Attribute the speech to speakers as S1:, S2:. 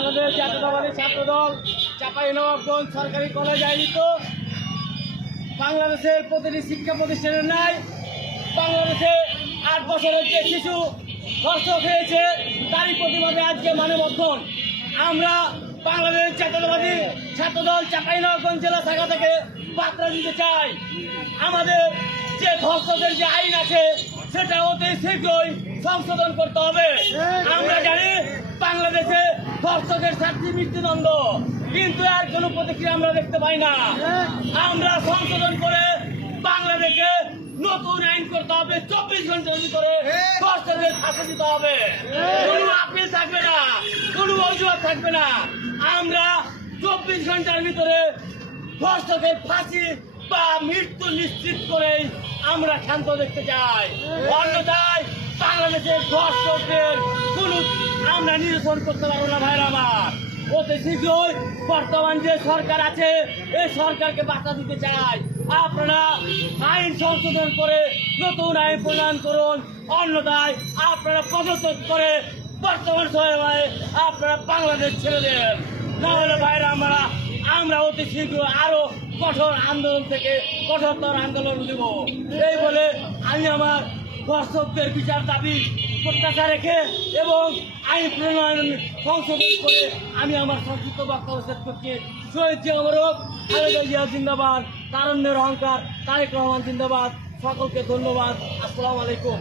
S1: বাংলাদেশ জাতীয়তাবাদী ছাত্র দল চাপাই নবাবগঞ্জ সরকারি কলেজ আয়োজিত। বাংলাদেশের প্রতিটি শিক্ষা প্রতিষ্ঠানের নাই বাংলাদেশে আট বছরের যে শিশু ধর্ষক হয়েছে তারই প্রতিবাদে আজকে মানবন্ধন আমরা বাংলাদেশ জাতীয়তাবাদী ছাত্রদল চাঁপাইনবাবগঞ্জ জেলা শাখা থেকে বার্তা দিতে চাই। আমাদের যে ধর্ষকের যে আইন আছে সেটা অতি শীঘ্রই সংশোধন করতে হবে। ধর্ষকের শাস্তি মৃত্যুদণ্ড। কিন্তু আর কোনো প্রতিক্রিয়া আমরা দেখতে পাই না। আমরা সংশোধন করে বাংলাদেশে নতুন আইন করতে হবে, চব্বিশ ঘণ্টার ভিতরে ধর্ষকের ফাঁসি দিতে হবে। কোনো আপিল থাকবে না, কোনো অজুহাত থাকবে না। আমরা চব্বিশ ঘণ্টার ভিতরে ধর্ষকের ফাঁসি বা মৃত্যু নিশ্চিত করেই আমরা শান্ত দেখতে চাই। অন্যথায় বাংলাদেশের ধর্ষকদের কোন আমরা নিরসন করতে পারব না ভাইরা আমার। অতি শীঘ্রই বর্তমান যে সরকার আছে, এই সরকারকে বার্তা দিতে চাই। আপনারা আইন সংশোধন করে নতুন আইন প্রদান করুন। অন্যথায় আপনারা পদত্যাগ করে বর্তমান সময়ে আপনারা বাংলাদেশ ছেড়ে দেন। নাহলে ভাইরা আমরা আমরা অতি শীঘ্র আরও কঠোর আন্দোলন থেকে কঠোরতর আন্দোলন দেব। এই বলে আমি আমার দর্শকদের বিচার দাবি প্রত্যাশা রেখে এবং আইন প্রণয়ন সংশোধন করে আমি আমার সংক্ষিপ্ত বক্তব্য শেষ করছি। শহীদ জিয়া অমরক খালেদা জিয়া জিন্দাবাদ, তারণ্যের অহংকার, তারেক রহমান জিন্দাবাদ। সকলকে ধন্যবাদ। আসসালামু আলাইকুম।